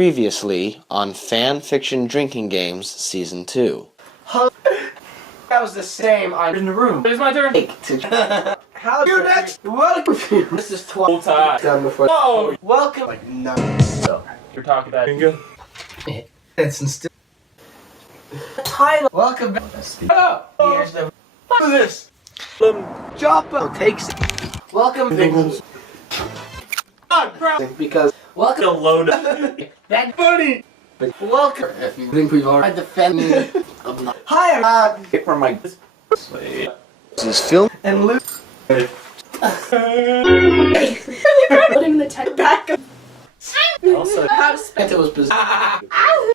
Previously on Fan Fiction Drinking Games Season 2. That was the same. I'm in the room. It's my turn. How you next? Welcome. This is 12 times done before. Oh, welcome. Like no. So you're talking about bingo. It's instead. Title. Welcome back. Oh, here's the. Who's this? Joppa takes it. Welcome. Because welcome to load. That funny. Welcome. If you think we've already defended. Hi. From my. This is Phil and Luke. Putting the tech back up. Also, how to spend it was bizarre.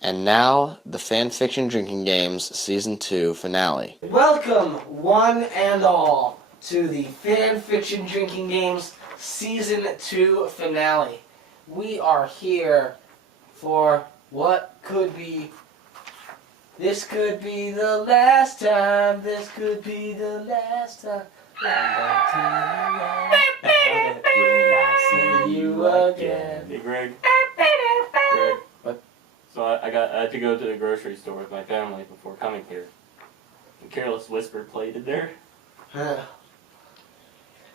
And now, the Fan Fiction Drinking Games Season 2 finale. Welcome, one and all, to the Fan Fiction Drinking Games Season 2 finale. We are here for what could be. This could be the last time. This could be the last time. See you again. Hey Greg. What? So I had to go to the grocery store with my family before coming here. And Careless Whisper played in there.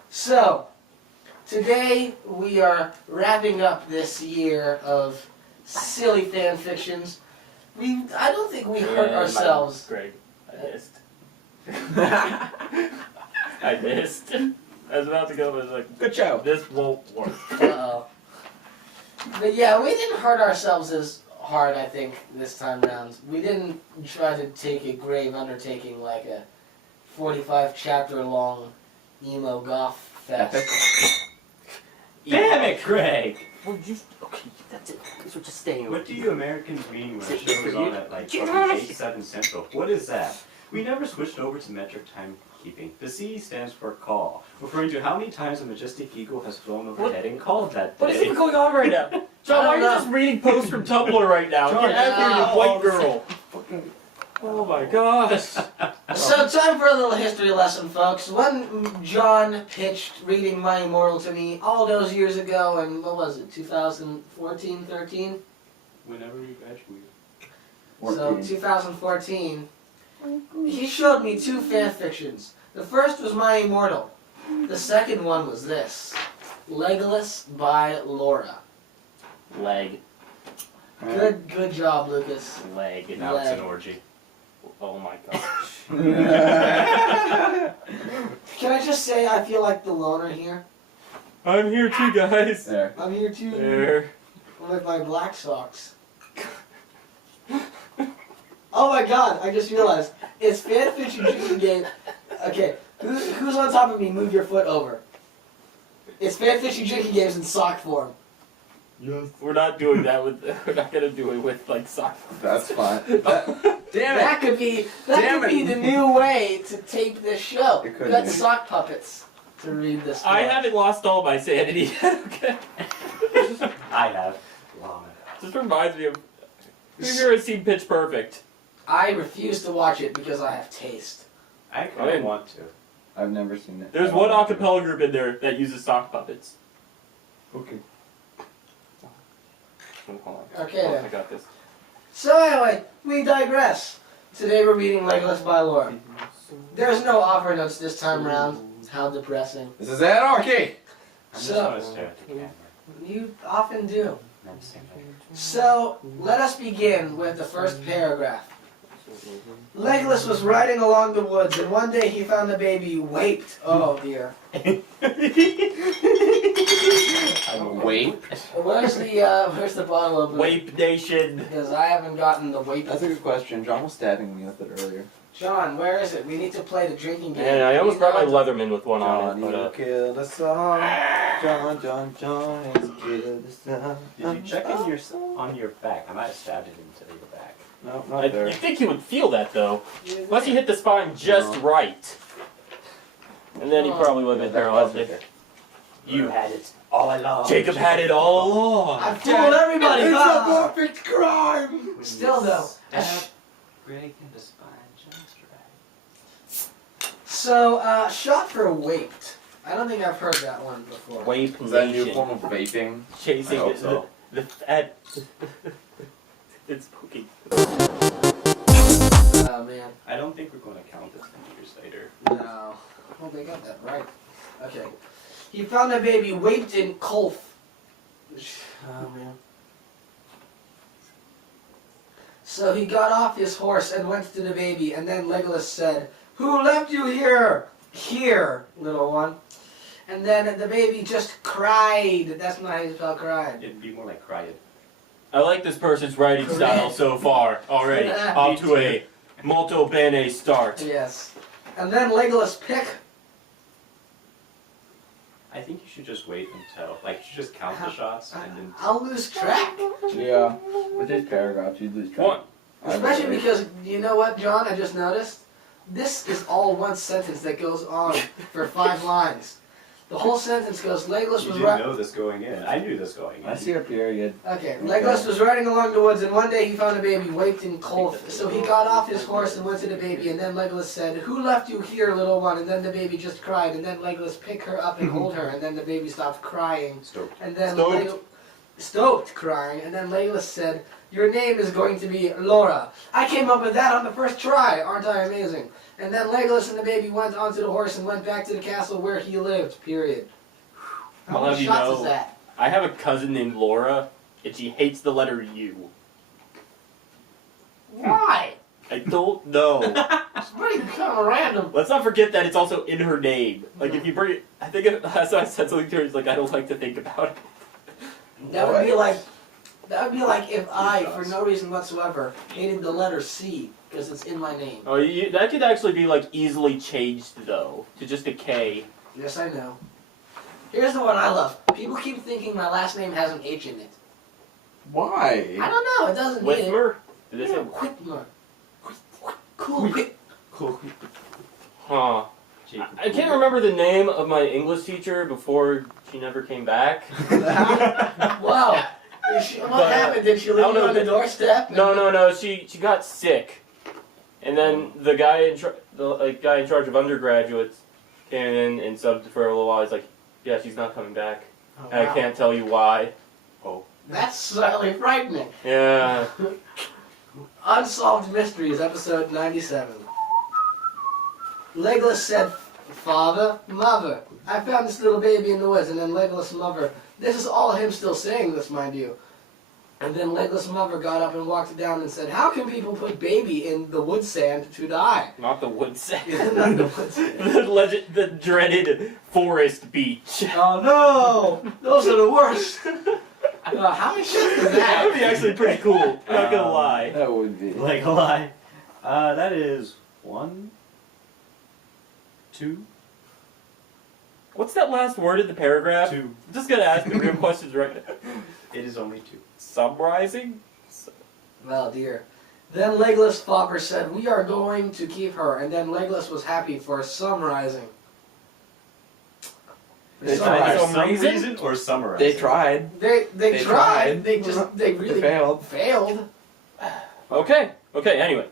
So, today we are wrapping up this year of silly fan fictions. I don't think we hurt ourselves. Greg, I missed. I missed. I was about to go, but I was like, Good job. this won't work. Uh-oh. But yeah, we didn't hurt ourselves as hard, I think, this time round. We didn't try to take a grave undertaking like a 45-chapter long emo goth fest. Damn it, Greg! Well, okay, that's it. We're just staying. What do you Americans mean when the show was on at like Get fucking out. 8, 7 Central? What is that? We never switched over to metric timekeeping. The C stands for call, referring to how many times a majestic eagle has flown overhead and called that day. What is even going on right now? John, why are you just reading posts from Tumblr right now? John, Get out here, you no. white girl! Oh my gosh! So, time for a little history lesson, folks. When John pitched Reading My Immortal to me all those years ago, and what was it, 2014, 13? Whenever we graduated. So, 2014, he showed me two fan fictions. The first was My Immortal. The second one was this, Legolas by Laura. Leg. Good job, Lucas. Leg. Now it's an orgy. Oh my gosh. Can I just say I feel like the loner here? I'm here too, guys. There. I'm here too. There. With my black socks. Oh my god, I just realized. It's fan fiction drinking game. Okay, who's on top of me? Move your foot over. It's fan fiction drinking games in sock form. Yes. We're not doing that with. We're not gonna do it with like socks. That's fine. That could be the new way to tape this show. It could Got be. sock puppets to read this. I book. haven't lost all my sanity yet. Okay. I have. Long Just reminds me of. Who here has seen Pitch Perfect? I refuse to watch it because I have taste. I kind of want to. I've never seen it. There's one acapella group in there that uses sock puppets. Okay. Hold on. Okay, Oh, then. I got this. So anyway, we digress. Today we're reading Legolas by Laura. There's no offer notes this time round. How depressing. This is anarchy! I'm just So- gonna stare at the camera. You often do. Never seen it. So, let us begin with the first paragraph. Legolas was riding along the woods, and one day he found a baby waped. Oh dear. Wait. Where's the bottle of Wape Nation. Because I haven't gotten the wape. That's a good question. John was stabbing me with it earlier. John, where is it? We need to play the drinking game. Man, I almost We brought my know- Leatherman with one on Johnny it, but killed us all. John has killed us all. Did you check on your back? I might have stabbed it into your back. No, I not there. you think he would feel that though, unless he hit the spine just No. right, and then he probably would have been paralyzed. You had it all along. Jacob had it all along. I fooled everybody. It's Ah. a perfect crime! Still though. Stab Greg in the spine just right. So, shot for waped. I don't think I've heard that one before. Wape Is that a new Nation. form of vaping? Chasing I hope it. so. The fat. It's poking. Oh man. I don't think we're going to count this 10 years later. No. Well, they got that right. Okay. He found a baby waped in Kolf. Oh man. So he got off his horse and went to the baby, and then Legolas said, "Who left you here?" Here, little one. And then the baby just cried. That's not how you spell cried. It'd be more like crying. I like this person's writing style so far already. Off to a molto bene start. Yes. And then Legolas pick. I think you should just wait until, like, you should just count the shots and then. I'll lose track. Yeah. With these paragraphs, you lose track. One. Especially because, you know what, John, I just noticed? This is all one sentence that goes on for 5 lines. The whole sentence goes, Legolas You was didn't riding... know this going in. I knew this going in. I see a period. Okay, Legolas was riding along the woods, and one day he found a baby waped in Kolf. So he got off his horse and went to the baby, and then Legolas said, "Who left you here, little one?" And then the baby just cried, and then Legolas picked her up and hold her, and then the baby stopped crying. Stoked. And then Stoked. Stoked crying, and then Legolas said, "Your name is going to be Laura." I came up with that on the first try, aren't I amazing? And then Legolas and the baby went onto the horse and went back to the castle where he lived, period. How I'll many have you shots know- is that? I have a cousin named Laura, and she hates the letter U. Why? I don't know. It's pretty kind of random. Let's not forget that it's also in her name. Like, if you bring it, I think that's why I said something to her. It's like, I don't like to think about it. That would be like if I, for no reason whatsoever, hated the letter C because it's in my name. Oh, that could actually be, like, easily changed, though, to just a K. Yes, I know. Here's the one I love. People keep thinking my last name has an H in it. Why? I don't know. It doesn't need it. Whitmer? Did they Yeah, say Whitmer. Cool. Cool. Huh. I can't remember the name of my English teacher before she never came back. Wow. What But, happened? Did she I leave don't you know, on the doorstep? No. She got sick, and then the guy in guy in charge of undergraduates came in and subbed for a little while. He's like, "Yeah, she's not coming back. Oh, And I wow. can't tell you why." That's slightly frightening. Yeah. Unsolved Mysteries, episode 97. Legolas said, "Father, mother, I found this little baby in the woods." And then Legolas' mother, this is all him still saying this, mind you. And then Legolas' mother got up and walked down and said, "How can people put baby in the wood sand to die?" Not the wood sand. Not the wood sand. the dreaded forest beach. Oh no! Those are the worst! How many shots is That that? would be actually pretty cool. I'm not gonna lie. That would be. Like a lie. That is 1, 2, What's that last word in the paragraph? 2. I'm just gonna ask the real questions right now. It is only 2. Summarizing? Well, dear. Then Legolas' father said, "We are going to keep her." And then Legolas was happy for summarizing. They For tried. summarizing. Some reason? reason or summarize? They tried. They They tried. tried. They really failed. failed. Okay. Anyway.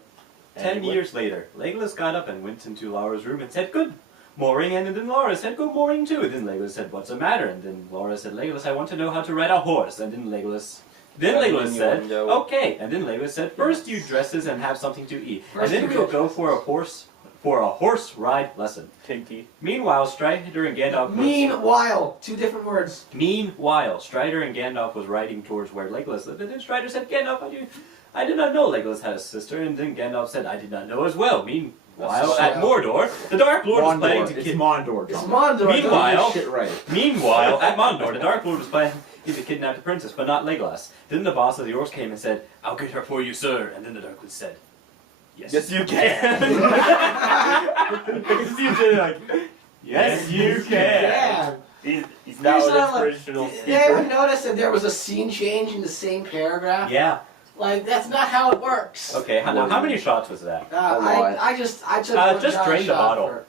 10 years later, Legolas got up and went into Laura's room and said, "Good morning," and then Laura said, "Good morning too." And then Legolas said, "What's the matter?" And then Laura said, "Legolas, I want to know how to ride a horse." And then Legolas said, "Okay." And then Legolas said, "First you dresses and have something to eat, First and you then we'll get go for a horse ride lesson." Take teeth. Meanwhile, Strider and Gandalf Meanwhile, 2 different words. Meanwhile, Strider and Gandalf was riding towards where Legolas lived, and then Strider said, "Gandalf, I did not know Legolas had a sister." And then Gandalf said, "I did not know as well." Meanwhile, at Mordor, the Dark Lord was planning to It's kid. Mondor. It's John. Mondor. Meanwhile- Shit right. Meanwhile, at Mondor, the Dark Lord was planning to kidnap the princess, but not Legolas. Then the boss of the orcs came and said, "I'll get her for you, sir." And then the Dark Lord said, "Yes, Yes, you can. Because you did like, yes, you can. Yeah. He's now Here's an what I love. inspirational Did they ever speaker. notice that there was a scene change in the same paragraph? Yeah. Like, that's not how it works. Okay. How many shots was that? A lot. I took Uh, one just shot drain the shot bottle. for it.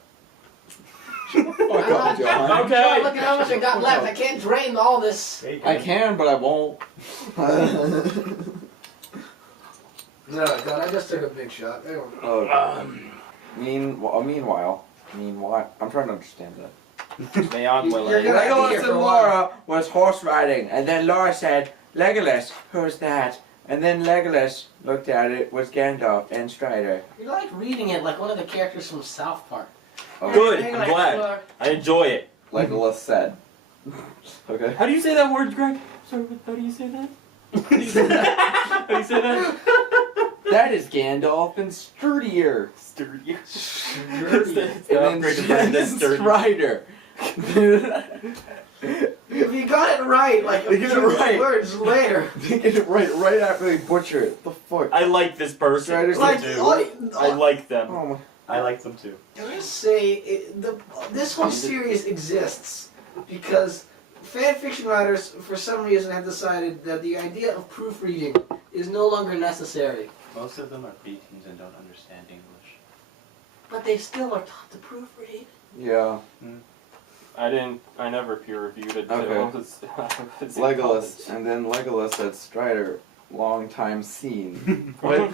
Fuck up, John. I'm Okay. trying to look at how much I got left. I can't drain all this. I can, but I won't. No, God, I just took a big shot. There we go. Meanwhile, I'm trying to understand that. Beyond You're willing. gonna have to Legolas hear and for a while. Laura was horse riding, and then Laura said, Legolas, who's that? And then Legolas looked at it, was Gandalf and Strider. You're like reading it like one of the characters from South Park. Good, You're I'm like, glad. I enjoy it. Legolas said. Okay. How do you say that word, Greg? Sorry, how do you say that? How do you say that? How do you say that? That is Gandalf and Sturdier. Sturdy. Sturdy. And then Strider. If you got it right, like a They get it few right. words later. They get it right after they butcher it. The fuck? I like this person. Strider's Like, I like them. Oh my. I like them too. Can I say this whole series exists because fan fiction writers, for some reason, have decided that the idea of proofreading is no longer necessary. Most of them are preteens and don't understand English. But they still are taught to proofread. Yeah. I never peer reviewed it. Okay. I was in Legolas, college. and then Legolas said Strider, long time seen. What?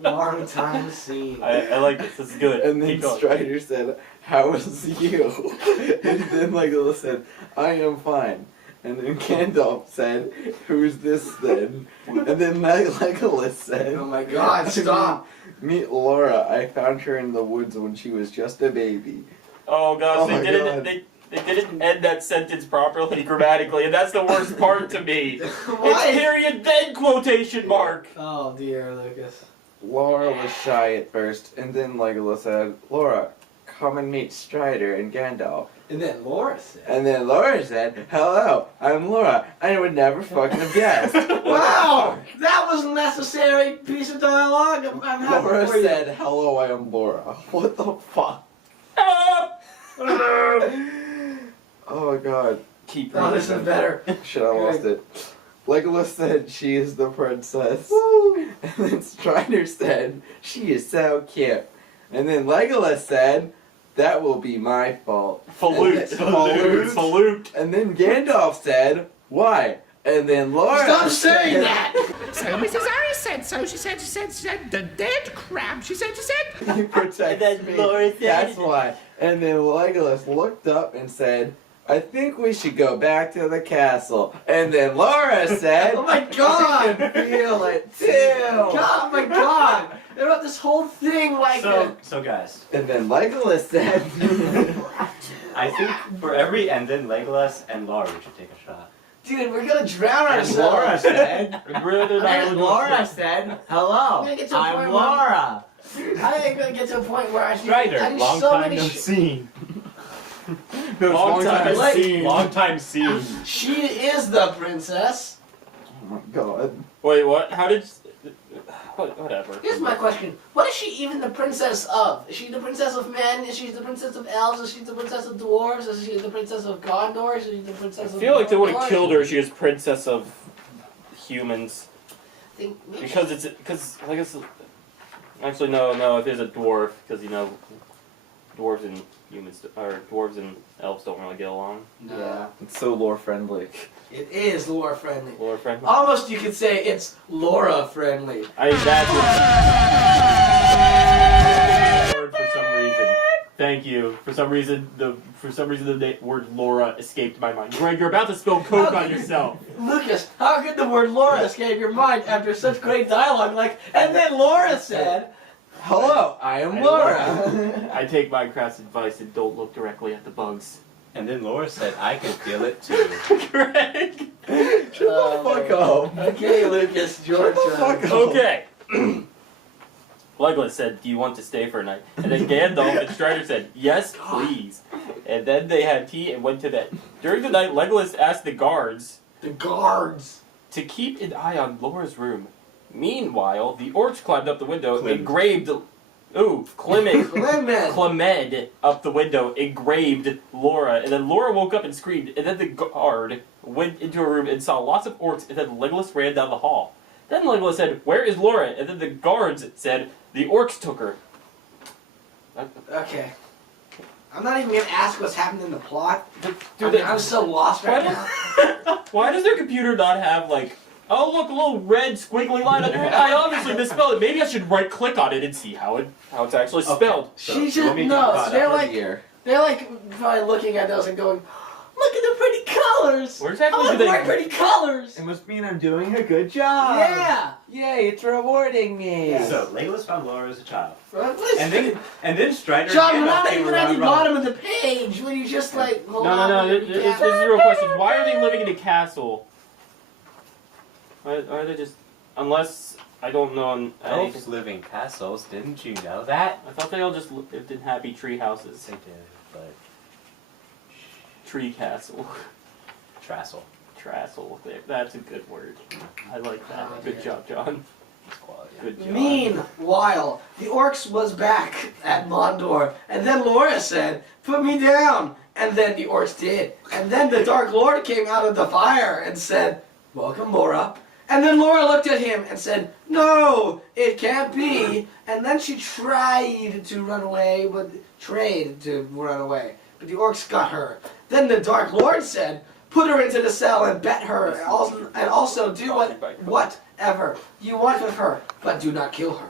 Long time seen. I like this. This is good. And then Keep going. Strider said, "How is you?" And then Legolas said, "I am fine." And then Gandalf said, "Who's this then?" And then Legolas said, Oh my God! Stop. "Meet Laura. I found her in the woods when she was just a baby." Oh gosh, Oh they my didn't. God. They didn't end that sentence properly grammatically, and that's the worst part to me. It's Why? period then quotation mark. Oh dear, Lucas. Laura was shy at first, and then Legolas said, "Laura, come and meet Strider and Gandalf." And then Laura said. And then Laura said, "Hello, I'm Laura. I would never fucking have guessed." Wow! That was a necessary piece of dialogue. I'm happy Laura for you. said, "Hello, I am Laura." What the fuck? Oh my god. Keep Oh, this is better. Shit, I lost it. Legolas said, "She is the princess." And then Strider said, "She is so cute." And then Legolas said, "That will be my fault." Falute. Falute. Falute. And then Gandalf said, "Why?" And then Laura Stop saying said- that! So Mrs. Ari said so. She said, the dead crab. She said, He protects And then me. Laura said- That's why. And then Legolas looked up and said, "I think we should go back to the castle." And then Laura said, Oh my God! "I can feel it too." God, oh my God! They wrote this whole thing like So guys, And then Legolas said, I think for every and then Legolas and Laura, we should take a shot. dude, we're gonna drown and ourselves. Laura said, And Laura said, "Hello, I'm gonna get to a point I'm where- Laura." I'm gonna get to a point where I do Strider, long so time many no seen. Long time Like- seen. Long time seen. She is the princess. Oh my god. Wait, what? How did? Whatever. Here's my question. What is she even the princess of? Is she the princess of men? Is she the princess of elves? Is she the princess of dwarves? Is she the princess of Gondor? Is she the princess I of feel like they would have Mordor? killed her if she was princess of humans. I think maybe Because I guess actually no, if it's a dwarf, because dwarves and humans or dwarves and elves don't really get along. No. Yeah, it's so lore friendly. It is lore friendly. Lore friend. Almost you could say it's Laura friendly. I that's word for some reason. Thank you. For some reason the word Laura escaped my mind. Greg, you're about to spill coke on yourself. Lucas, how could the word Laura escape your mind after such great dialogue? Like, and then Laura said, Hello, I am I'm Laura. I take Minecraft's advice and don't look directly at the bugs. And then Laura said, I can feel it too. Greg. Shut the fuck up. Okay, Lucas, George. Shut the fuck up. Okay. Legolas said, "Do you want to stay for a night?" And then Gandalf and Strider said, "Yes, please." And then they had tea and went to bed. During the night, Legolas asked the guards The guards. to keep an eye on Laura's room. Meanwhile, the orcs climbed up the window, Clement. engraved. Clement. Clement. Clement up the window, engraved Laura, and then Laura woke up and screamed, and then the guard went into her room and saw lots of orcs, and then Legolas ran down the hall. Then Legolas said, "Where is Laura?" And then the guards said, "The orcs took her." Okay. I'm not even gonna ask what's happened in the plot. Dude, I'm so lost right now. Why does their computer not have, like, oh look, a little red squiggly line under it? I obviously misspelled it. Maybe I should right click on it and see how it's actually spelled. She let just me get no. caught They're up like Here. they're like probably looking at those and going, Look at the pretty colors. Where exactly Oh, do they? my pretty colors. It must mean I'm doing a good job. Yeah. Yay, it's rewarding me. So Legolas found Laura as a child, Listen. and then Strider. John, and we're Gandalf not came even at the around bottom of the page. When you just like hold on. No. and This is recap. the real question. Why are they living in a castle? Why are they just? Unless I don't know. Elves live in castles. Didn't you know that? I thought they all just lived in happy tree houses. They did, but Tree castle. Trassel. Trassel. That's a good word. I like that. Oh, Good dear. job, John. It's quality. Good job. Meanwhile, the orcs was back at Mondor, and then Laura said, "Put me down," and then the orcs did, and then the Dark Lord came out of the fire and said, "Welcome, Laura." And then Laura looked at him and said, "No, it can't be." And then she tried to run away, but the orcs got her. Then the Dark Lord said, "Put her into the cell and bet her, and also do whatever you want with her, but do not kill her."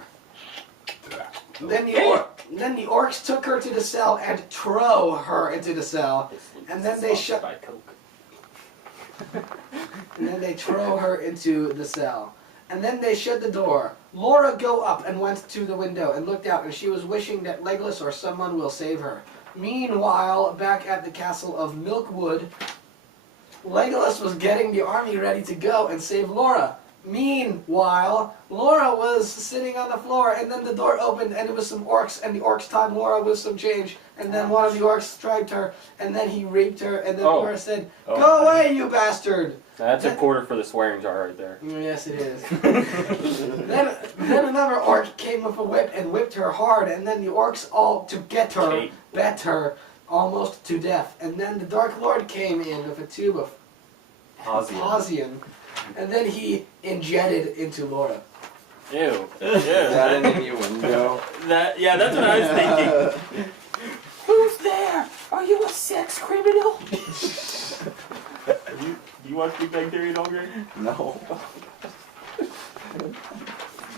Then the orcs took her to the cell and throw her into the cell, and then they shut. By Coke. And then they throw her into the cell. And then they shut the door. Laura go up and went to the window and looked out, and she was wishing that Legolas or someone will save her. Meanwhile, back at the castle of Milkwood, Legolas was getting the army ready to go and save Laura. Meanwhile, Laura was sitting on the floor, and then the door opened, and it was some orcs, and the orcs tied Laura with some change, and then one of the orcs striped her, and then he raped her, and then Laura said, "Go away, you bastard!" That's a quarter for the swearing jar right there. Yes, it is. then another orc came with a whip and whipped her hard, and then the orcs all to get her, bet her almost to death. And then the Dark Lord came in with a tube of Pausian, and then he injected into Laura. Ew. Is that an innuendo? Yeah, that's what I was thinking. Who's there? Are you a sex criminal? Do you watch Big Bang Theory at all, Greg? No.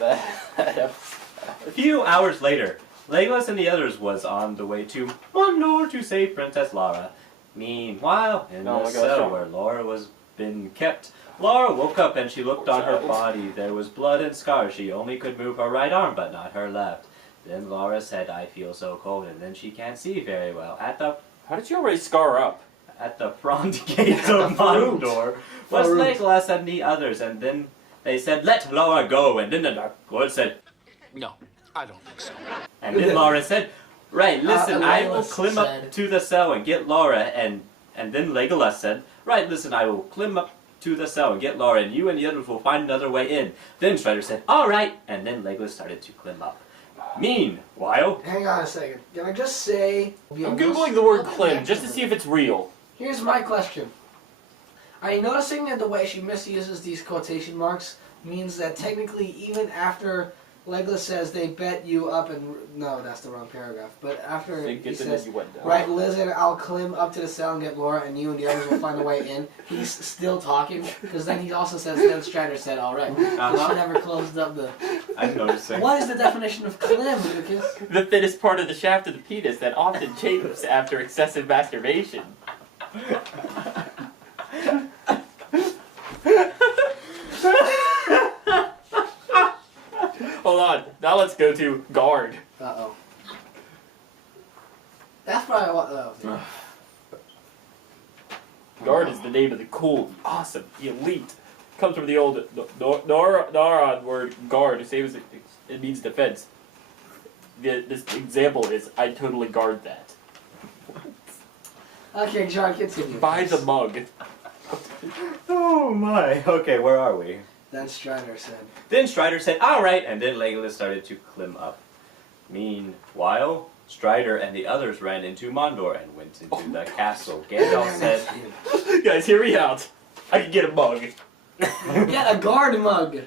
A few hours later, Legolas and the others was on the way to Mondor to save Princess Laura. Meanwhile, in the cell where Laura was been kept, Laura woke up and she looked on her body. There was blood and scars. She only could move her right arm, but not her left. Then Laura said, "I feel so cold," and then she can't see very well. How did you already scar up? At the front gate of Mondor was Legolas and the others, and then they said, "Let Laura go," and then the Dark Lord said, No, I don't think so. and then Laura said, "Right, listen, I will Legolas climb up to the cell and get Laura," and then Legolas said, "Right, listen, I will climb up to the cell and get Laura, and you and the others will find another way in." Then Strider said, "All right," and then Legolas started to climb up. Meanwhile, Hang on a second. Can I just say... I'm googling the word Clem just to see if it's real. Here's my question. Are you noticing that the way she misuses these quotation marks means that technically even after Legolas says they bet you up and... No, that's the wrong paragraph. But after he says, you went down. right, Liz and I'll climb up to the cell and get Laura and you and the others will find a way in, he's still talking. Because then he also says, then Strider said, all right. She never closed up the... I'm noticing. What is the definition of climb, Lucas? The thinnest part of the shaft of the penis that often chafes after excessive masturbation. Hold on. Now let's go to guard. Uh-oh. That's probably what... Oh, Guard is the name of the cool, awesome, the elite. Comes from the old Nara word guard. It means defense. This example is, I totally guard that. okay, John, continue. Buy the mug. Oh my. Okay, where are we? Then Strider said. Then Strider said, "All right," and then Legolas started to climb up. Meanwhile, Strider and the others ran into Mondor and went into the castle. Gandalf said, Guys, hear me out. I can get a mug. Get a guard mug.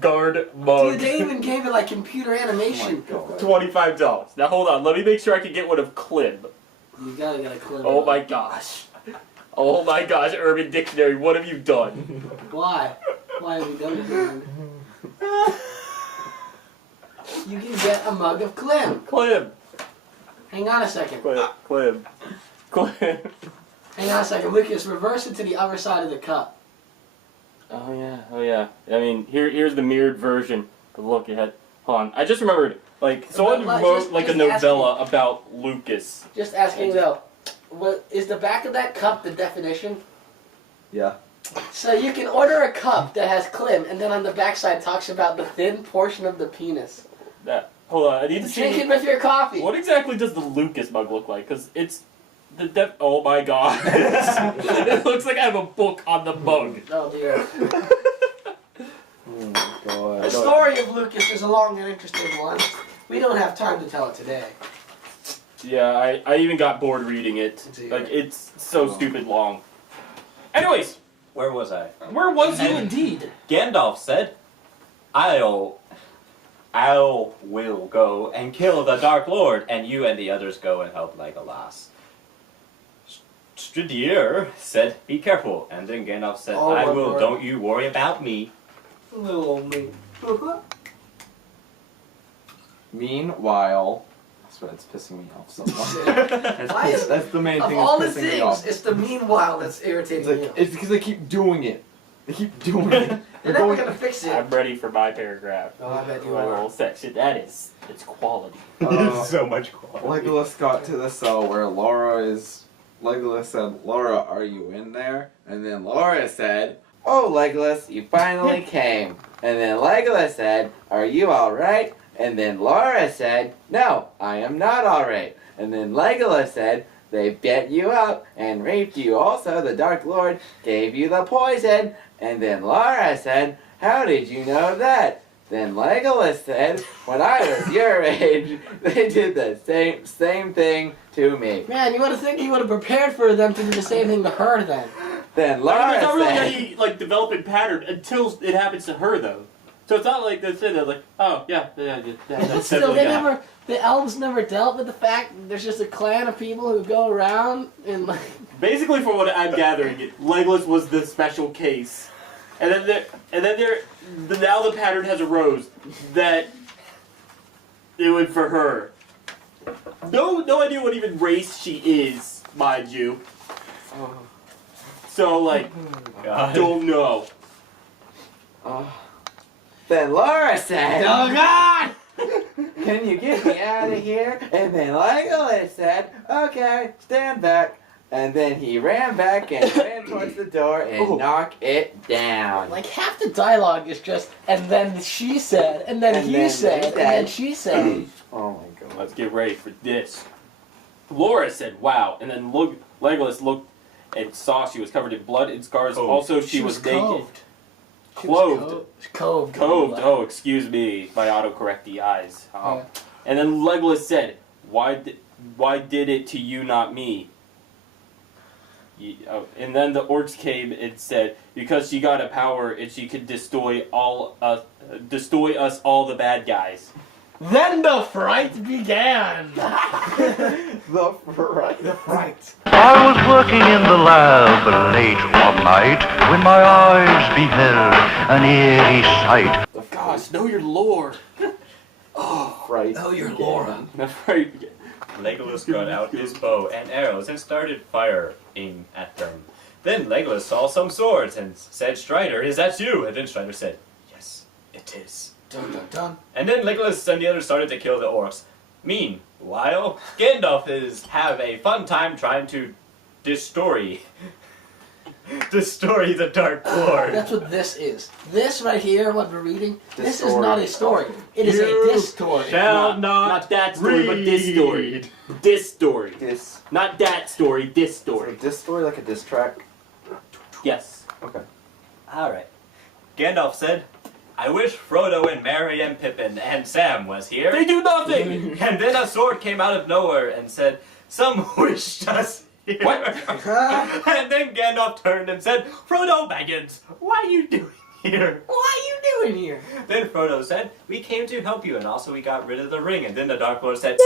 Guard mug. Dude, they even gave it like computer animation. $25. Now hold on, let me make sure I can get one of Clem. You gotta get a clip. Oh my gosh. Oh my gosh, Urban Dictionary, what have you done? Why? Why have we done it, man? You can get a mug of Clem. Clem. Hang on a second. Clem. Hang on a second, Lucas, reverse it to the other side of the cup. Oh yeah. I mean, here's the mirrored version to look at. Hold on, I just remembered. Like someone Well, wrote just- like a just novella about Lucas. Just asking though, what is the back of that cup the definition? Yeah. So you can order a cup that has Klim, and then on the backside talks about the thin portion of the penis. Hold on, I need to Drink see. it with your coffee. What exactly does the Lucas mug look like? Because it's the oh my god. It looks like I have a book on the mug. Oh dear. Oh my god. The story of Lucas is a long and interesting one. We don't have time to tell it today. Yeah, I even got bored reading it. Dear. Like, it's so stupid long. Anyways, Where was I? where was you indeed? Gandalf said, I'll will go and kill the Dark Lord, and you and the others go and help Legolas. Stridir said, be careful, and then Gandalf said, Oh, I my will, lord. don't you worry about me. Little old me. Meanwhile, that's what it's pissing me off so much. Why is- That's the main Of thing all that's the pissing me things, off. it's the meanwhile that's irritating It's you. like it's because they keep doing it. They keep doing it. They're They're never going. gonna fix it. I'm ready for my paragraph. Oh, I bet you My are. little section. It's quality. So much quality. Legolas got to the cell where Laura is. Legolas said, "Laura, are you in there?" And then Laura said, "Oh, Legolas, you finally came." And then Legolas said, "Are you all right?" And then Laura said, "No, I am not all right." And then Legolas said, "They bet you up and raped you. Also, the Dark Lord gave you the poison." And then Laura said, "How did you know that?" Then Legolas said, "When I was your age, they did the same thing to me." Man, you would have think he would have prepared for them to do the same thing to her then. Then I mean, Laura there's not really said, any like developing pattern until it happens to her though. So it's not like they say that like, oh yeah, that's Still, definitely they gonna happen. the elves never dealt with the fact that there's just a clan of people who go around and like. Basically, from what I'm gathering, Legolas was the special case, and then now the pattern has arose that it would for her. No idea what even race she is, mind you. So like, God. don't know. Then Laura said, Oh God! "Can you get me out of here?" And then Legolas said, "Okay, stand back." And then he ran back and ran towards the door and knocked it down. Like half the dialogue is just, and then she said, and then And he then said, he and then said. she said. Oh my god. Let's get ready for this. Laura said, "Wow," and then Legolas looked and saw she was covered in blood and scars. Coved. Also, she was naked. coved. Clothed. Coved. Coved. Oh, excuse me. My autocorrecty eyes. Oh. Yeah. And then Legolas said, why did it to you, not me?" And then the orcs came and said, "Because she got a power and she could destroy us all the bad guys." Then the fright began. The fright. The fright. I was working in the lab late one night when my eyes beheld an eerie sight. Gosh, know your lore. Fright. Oh, you're began. Laura. That's right. Legolas got out his bow and arrows and started firing at them. Then Legolas saw some swords and said, "Strider, is that you?" And then Strider said, "Yes, it is." Dun dun dun. And then Legolas and the others started to kill the orcs. Meanwhile, Gandalf have a fun time trying to destroy the Dark Lord. That's what this is. This right here, what we're reading, this is Story. not a story. It is a this story. Not that story, but this story. This story. This. Not that story, this story. So this story like a diss track. Yes. Okay. Alright. Gandalf said, "I wish Frodo and Merry and Pippin and Sam was here." They do nothing! And then a sword came out of nowhere and said, "Some wished us here." What? And then Gandalf turned and said, "Frodo Baggins, what are you doing here?" What are you doing here? Then Frodo said, "We came to help you, and also we got rid of the ring." And then the Dark Lord said,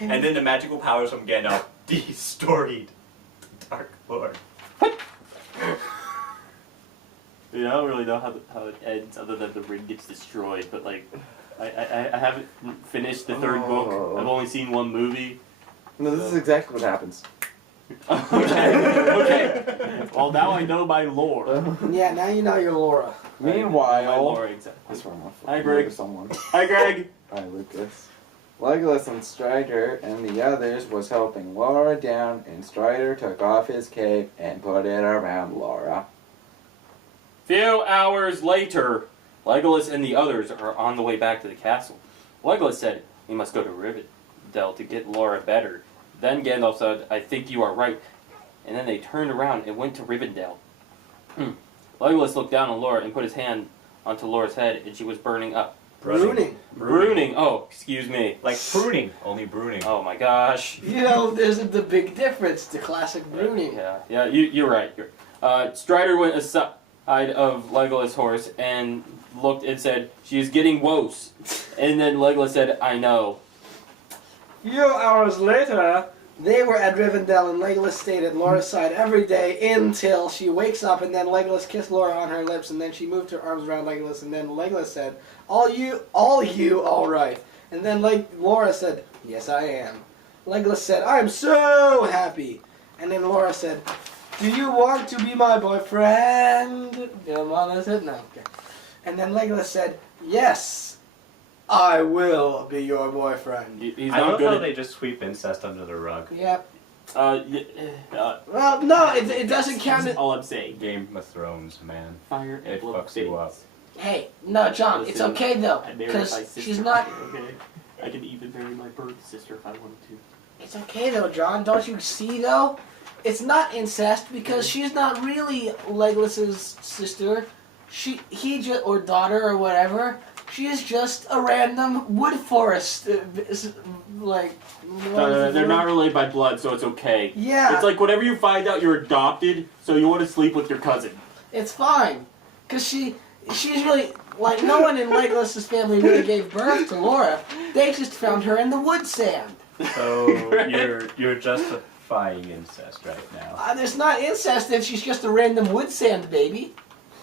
and then the magical powers from Gandalf destroyed the Dark Lord. I don't really know how it ends other than the ring gets destroyed, but like, I haven't finished the third book. I've only seen one movie. No, this is exactly what happens. Okay. Well, now I know my lore. Yeah, now you know your Laura. My Meanwhile, lore, exactly. what's wrong with Hi, Greg. someone? Hi, Greg. Hi, Lucas. Legolas and Strider and the others was helping Laura down, and Strider took off his cape and put it around Laura. Few hours later, Legolas and the others are on the way back to the castle. Legolas said, "We must go to Rivendell to get Laura better." Then Gandalf said, "I think you are right." And then they turned around and went to Rivendell. Legolas looked down on Laura and put his hand onto Laura's head, and she was burning up. Bruning. Oh, excuse me. Like pruning, only bruning. Oh my gosh. You know, there's the big difference to classic Bruni. Yeah, you're right. Strider went aside of Legolas' horse and looked and said, "She is getting worse." And then Legolas said, "I know." Few hours later, they were at Rivendell, and Legolas stayed at Laura's side every day until she wakes up, and then Legolas kissed Laura on her lips, and then she moved her arms around Legolas, and then Legolas said, all you, all right." And then Laura said, "Yes, I am." Legolas said, "I am so happy." And then Laura said, "Do you want to be my boyfriend?" Legolas said, "No." Okay. And then Legolas said, "Yes, I will be your boyfriend." He's I not love good how at they just sweep incest under the rug. Yep. Well, no, it doesn't count. That's all I'm saying. Game of Thrones, man. Fire It Emblem fucks you up. Fates. Hey, no, John, it's Listen, okay though, I married my because sister. she's not. Okay. I can even marry my birth sister if I wanted to. It's okay though, John. Don't you see though? It's not incest because she's not really Legolas's sister. Or daughter or whatever. She is just a random wood forest, They're not related by blood, so it's okay. Yeah. It's like whenever you find out you're adopted, so you want to sleep with your cousin. It's fine, cause she's really no one in Legolas's family really gave birth to Laura. They just found her in the wood sand. So you're justifying incest right now. There's not incest if she's just a random wood sand baby.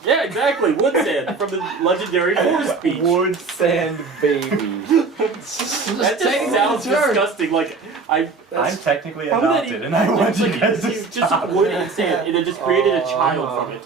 Yeah, exactly. Wood sand from the legendary Forest Beach. Wood sand baby. That just sounds disgusting. Like I'm technically How would that adopted, and I want you guys to just stop. wood and sand, and it just created a child from it.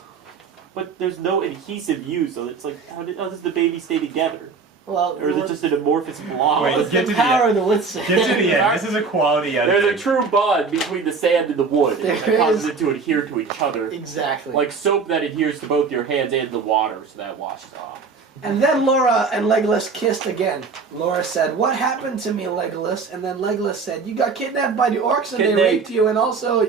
But there's no adhesive used, so it's like, how does the baby stay together? Well, Or is it just an amorphous blob? Wait, it's get the to the power end. of the wood sand. Get to the end. This is a quality editing. There's a true bond between the sand and the wood that There causes is. it to adhere to each other. Exactly. Like soap that adheres to both your hands and the water, so that washes off. And then Laura and Legolas kissed again. Laura said, "What happened to me, Legolas?" And then Legolas said, "You got kidnapped by the orcs, and they Kidnapped. raped you, and also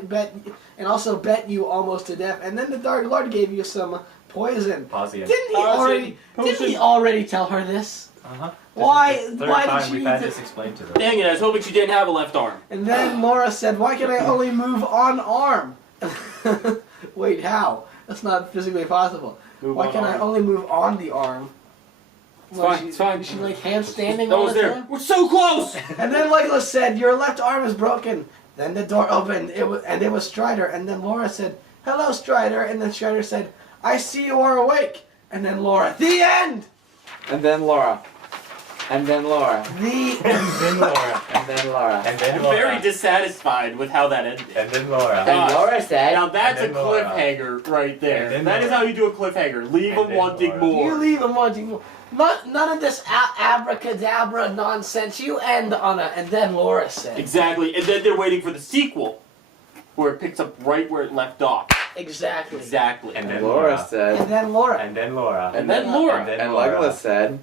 bet you almost to death. And then the Dark Lord gave you some poison." Pause the end. Didn't he already tell her this? Uh-huh. Why- This is the why third did time she we've had do- this explained to them. Dang it, I was hoping she didn't have a left arm. And then Laura said, "Why can I only move on arm?" Wait, how? That's not physically possible. Move Why on can I arm. only move on the arm? It's fine. Is she like handstanding That all was the there. time? We're so close! And then Legolas said, "Your left arm is broken." Then the door opened, it was Strider. And then Laura said, "Hello, Strider." And then Strider said, "I see you are awake." And then Laura, the end! And then Laura. And then Laura. The And then Laura. And then Laura. And then I'm Laura. very dissatisfied with how that ended. And then Laura. And Laura said, Now that's a And then Laura. cliffhanger right there. And then That is Laura. how you do a cliffhanger. Leave And them then wanting Laura. more. You leave him wanting more. None of this abracadabra nonsense. You end on a, and then Laura said. Exactly, and then they're waiting for the sequel, where it picks up right where it left off. Exactly. Exactly. And and then Laura Laura. said, And then Laura. And then Laura. And then Laura. And then and Laura. Legolas said,